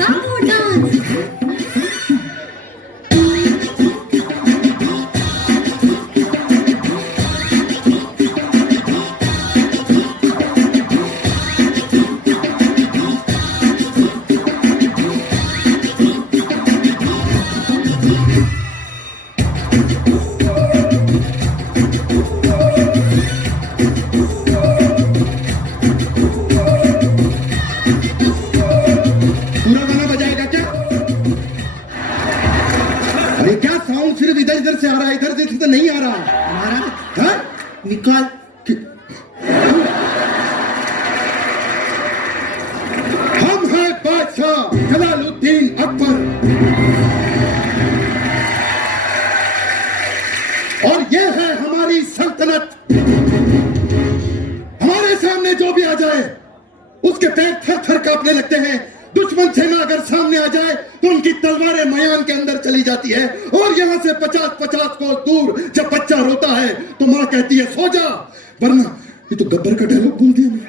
कामो डांस। पूरा गाना बजाएगा क्या? अरे क्या साउंड सिर्फ इधर इधर से आ रहा है, इधर से तो नहीं आ रहा। महाराज हाँ? निकाल। हम हैं बादशाह जलालुद्दीन अकबर और ये है हमारी सल्तनत। हमारे सामने जो भी आ जाए उसके पैर थर थर कांपने लगते हैं। दुश्मन सेना अगर सामने आ जाए तो उनकी तलवारें मयान के अंदर चली जाती है और यहां से 50-50 कोस दूर जब बच्चा रोता है तो मां कहती है सो जा, वरना ये तो गब्बर का डायलॉग बोल दिया मैं,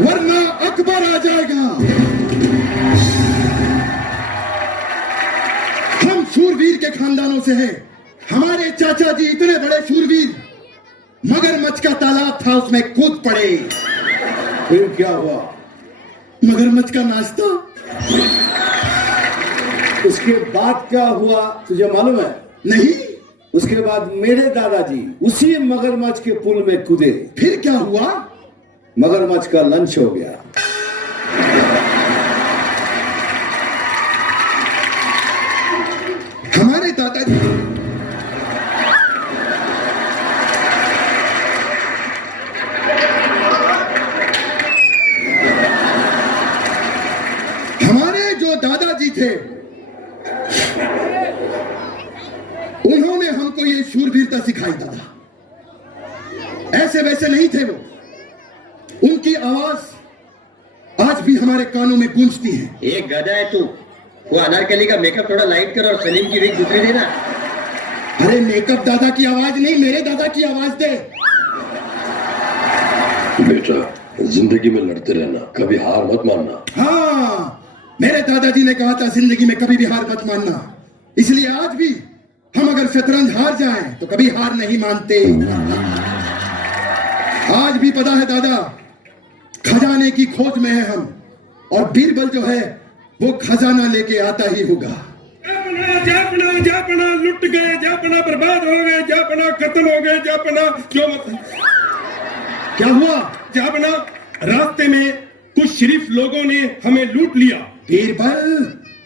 वरना अकबर आ जाएगा। हम शूरवीर के खानदानों से हैं। हमारे चाचा जी इतने बड़े शूरवीर, मगरमच्छ का तालाब था उसमें कूद पड़े। फिर क्या हुआ? मगरमच्छ का नाश्ता। उसके बाद क्या हुआ तुझे मालूम है? नहीं। उसके बाद मेरे दादाजी उसी मगरमच्छ के पुल में कूदे। फिर क्या हुआ? मगरमच्छ का लंच हो गया। हमारे दादाजी हमारे जो दादाजी थे उन्होंने हमको ये शूरवीरता सिखाई। दादा ऐसे वैसे नहीं थे वो। उनकी आवाज आज भी हमारे कानों में गूंजती है। एक गधा है तू। वो अनारकली का मेकअप थोड़ा लाइट कर और सलीम की विग दूसरी देना। अरे मेकअप दादा की आवाज नहीं, मेरे दादा की आवाज दे। बेटा जिंदगी में लड़ते रहना, कभी हार मत मानना। हाँ, मेरे दादाजी ने कहा था जिंदगी में कभी भी हार मत मानना। इसलिए आज भी हम अगर शतरंज हार जाएं तो कभी हार नहीं मानते। आज भी पता है दादा, खजाने की खोज में है हम, और बीरबल जो है वो खजाना लेके आता ही होगा। जापना जापना लुट गए, जापना बर्बाद हो गए, जापना खत्म हो गए, जापना जो क्या हुआ? जापना रास्ते में कुछ शरीफ लोगों ने हमें लूट लिया। बीरबल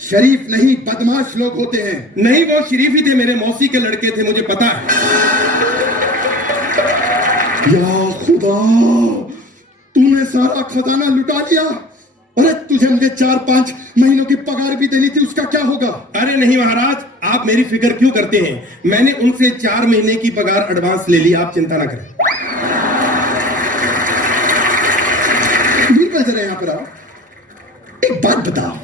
शरीफ नहीं, बदमाश लोग होते हैं। नहीं, वो शरीफ ही थे, मेरे मौसी के लड़के थे, मुझे पता है। या खुदा, तूने सारा खजाना लुटा लिया। अरे तुझे मुझे 4-5 महीनों की पगार भी देनी थी, उसका क्या होगा? अरे नहीं महाराज, आप मेरी फिक्र क्यों करते हैं? मैंने उनसे 4 महीने की पगार एडवांस ले ली, आप चिंता ना करें। बीरबल जरा यहाँ पर आओ, एक बात बताओ,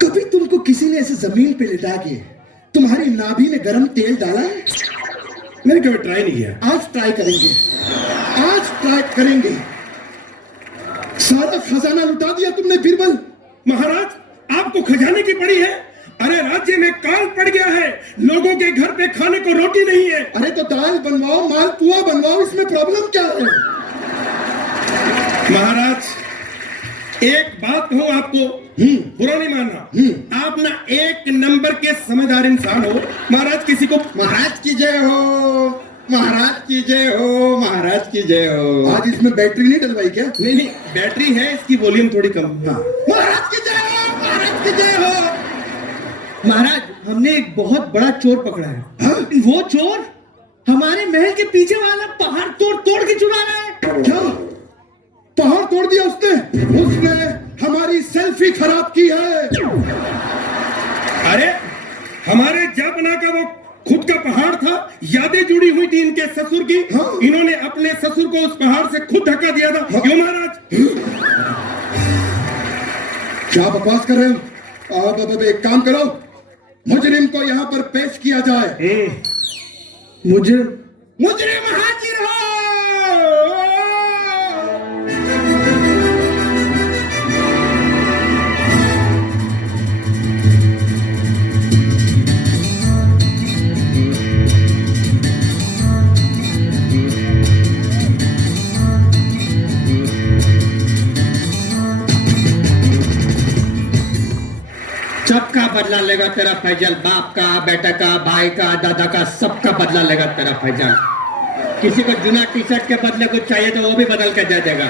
कभी तुमको किसी ने ऐसे जमीन पे लिटा के तुम्हारी नाभि में गरम तेल डाला है? मैंने कभी ट्राई नहीं किया। आज ट्राई करेंगे, आज ट्राई करेंगे। सारा खजाना लुटा दिया तुमने बीरबल। महाराज, आपको खजाने की पड़ी है? अरे राज्य में काल पड़ गया है, लोगों के घर पे खाने को रोटी नहीं है। अरे तो दाल बनवाओ, मालपुआ बनवाओ, इसमें प्रॉब्लम क्या है? महाराज एक बात कहूं आपको, बुरा नहीं मानना, आप ना एक नंबर के समझदार इंसान हो। महाराज किसी को महाराज की जय हो, महाराज की जय हो, महाराज की जय हो। आज इसमें बैटरी नहीं डलवाई क्या? नहीं नहीं, बैटरी है, इसकी वॉल्यूम थोड़ी कम। हाँ। महाराज की जय हो, महाराज की जय हो। महाराज हमने एक बहुत बड़ा चोर पकड़ा है। हाँ? वो चोर हमारे महल के पीछे वाला पहाड़ तोड़ तोड़ के चुरा रहा है। क्या पहाड़ तोड़ दिया उसने? उसने हमारी सेल्फी खराब की है। अरे हमारे जापना का वो खुद का पहाड़ था, यादें जुड़ी हुई थी इनके ससुर की। हाँ? इन्होंने अपने ससुर को उस पहाड़ से खुद धक्का दिया था। हाँ? क्यों महाराज? क्या बकवास कर रहे हो? अब एक काम करो, मुजरिम को यहाँ पर पेश किया जाए। मुजरिम हाजिर हो। सबका बदला लेगा तेरा फैजल, बाप का, बेटा का, भाई का, दादा का, सबका बदला लेगा तेरा फैजल। किसी को जुना टी शर्ट के बदले कुछ चाहिए तो वो भी बदल के दे देगा।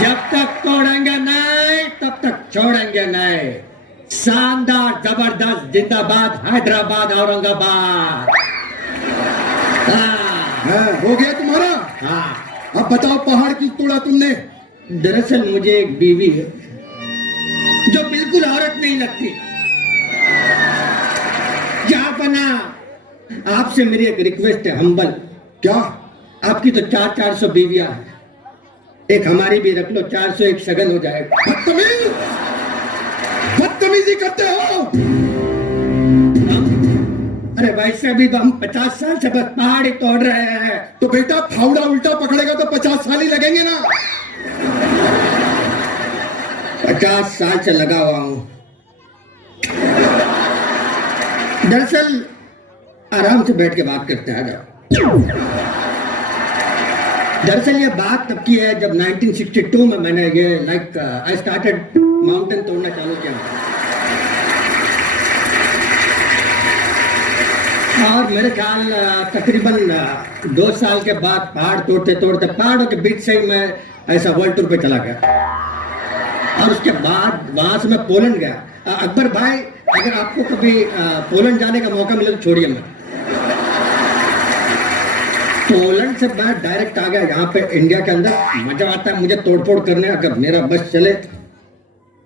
जब तक तोड़ेंगे नहीं तब तक छोड़ेंगे नहीं। शानदार, जबरदस्त, जिंदाबाद, हैदराबाद, औरंगाबाद। हो गया तुम्हारा? हाँ। अब बताओ पहाड़ क्यों तोड़ा तुमने? दरअसल मुझे एक बीवी है जो बिल्कुल औरत नहीं लगती। क्या बना, आपसे मेरी एक रिक्वेस्ट है, हम्बल। क्या? आपकी तो 400 बीवियां हैं, एक हमारी भी रख लो, 401 सगन हो जाएगा। बदतमीज, बदतमीजी करते हो। अरे वैसे भी तो हम 50 साल से बस पहाड़ ही तोड़ रहे हैं। तो बेटा फावड़ा उल्टा पकड़ेगा तो 50 साल ही लगेंगे ना। 50 साल से लगा हुआ हूं। दरअसल आराम से बैठ के बात करते हैं। दरअसल ये बात तब की है जब 1962 में मैंने ये आई स्टार्टेड माउंटेन तोड़ना चालू किया। और मेरे ख्याल तकरीबन 2 साल के बाद पहाड़ तोड़ते तोड़ते पहाड़ों के बीच से ही मैं ऐसा वर्ल्ड टूर पे चला गया। और उसके बाद वहां से मैं पोलैंड गया। अकबर भाई, अगर आपको कभी पोलैंड जाने का मौका मिले तो छोड़िए मत। पोलैंड से मैं डायरेक्ट आ गया यहाँ पे इंडिया के अंदर। मजा आता है मुझे तोड़फोड़ करने। अगर मेरा बस चले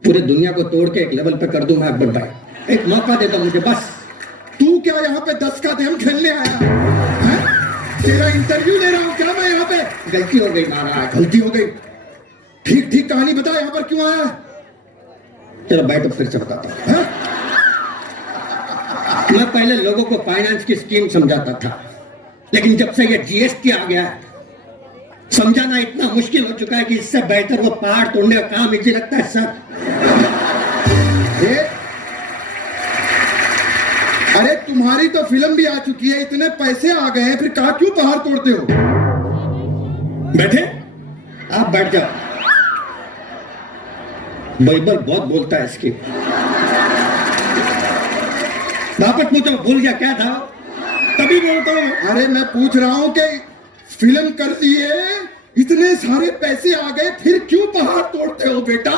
पूरी दुनिया को तोड़ के एक लेवल पे कर दूं मैं। अकबर भाई एक मौका देता मुझे बस। तू क्या यहाँ पे 10 का गेम खेलने आया है? तेरा इंटरव्यू ले रहा हूँ क्या मैं यहाँ पे? गलती हो गई महाराज। गलती हो गई? ठीक ठीक कहानी बता, यहाँ पर क्यों आया? चलो बैठो फिर से बताता हूँ। हाँ? मैं पहले लोगों को फाइनेंस की स्कीम समझाता था, लेकिन जब से ये जीएसटी आ गया है समझाना इतना मुश्किल हो चुका है कि इससे बेहतर वो पहाड़ तोड़ने का काम इजी लगता है सर। अरे तुम्हारी तो फिल्म भी आ चुकी है, इतने पैसे आ गए हैं, फिर कहा क्यों पहाड़ तोड़ते हो? बैठे। आप बैठ जाओ। बाइबल बहुत बोलता है इसकी। वापस पूछो, भूल गया क्या था? तभी बोलता हूँ। अरे मैं पूछ रहा हूँ कि फिल्म कर दिए, इतने सारे पैसे आ गए, फिर क्यों पहाड़ तोड़ते हो बेटा?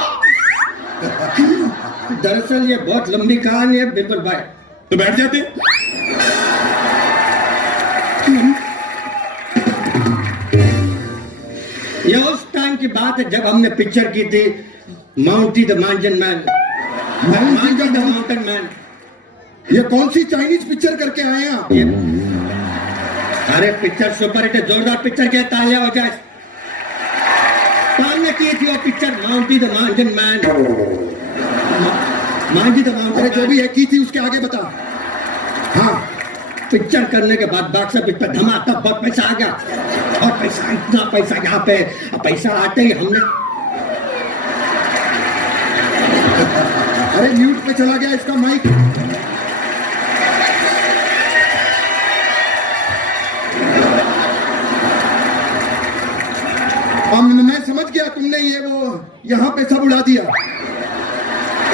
दरअसल ये बहुत लंबी कहानी है बिल्कुल भाई। तो बैठ जाते। ये उस टाइम की बात है जब हमने पिक्चर की थी Mountie the mountain man. Mountie the mountain man. ये कौन सी चाइनीज पिक्चर करके आए हैं आप? अरे पिक्चर सुपर हिट है, जोरदार पिक्चर के तालियां हो जाए। हमने की थी वो picture माउंटी the mountain man. Mountie the mountain. अरे जो भी है की थी, उसके आगे बता। हाँ, पिक्चर करने के बाद बॉक्स ऑफिस पर धमाका, बहुत पैसा आ गया। और पैसा, इतना पैसा यहाँ पे। पैसा आते ही हमने अरे म्यूट पे चला गया इसका माइक। मैं समझ गया, तुमने ये वो यहाँ पे सब उड़ा दिया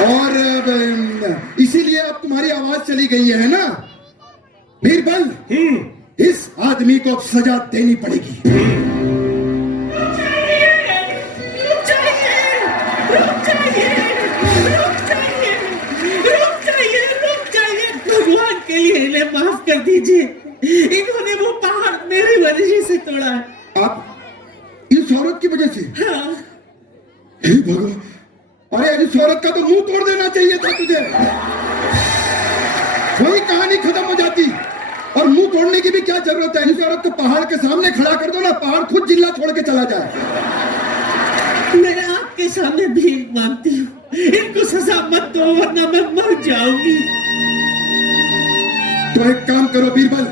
और इसीलिए अब तुम्हारी आवाज चली गई है ना? बीरबल, इस आदमी को अब सजा देनी पड़ेगी। भगवान के लिए इन्हें माफ कर दीजिए। इन्होंने वो पहाड़ मेरी वजह से तोड़ा है। आप इस औरत की वजह से? हाँ। हे भगवान, अरे इस औरत का तो मुंह तोड़ देना चाहिए था तुझे। वही कहानी खत्म हो जाती। और मुंह तोड़ने की भी क्या जरूरत है? इस औरत को पहाड़ के सामने खड़ा कर दो ना, पहाड़ खुद जिल्ला छोड़ के चला जाए। मैं आपके सामने भीख मांगती हूँ, इनको सजा मत दो वरना मैं मर जाऊंगी। तो एक काम करो बीरबल,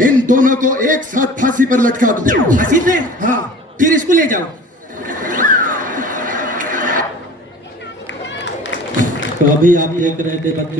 इन दोनों को एक साथ फांसी पर लटका दो। फांसी पे? हाँ। फिर इसको ले जाओ। तो अभी आप देख रहे थे बच्चों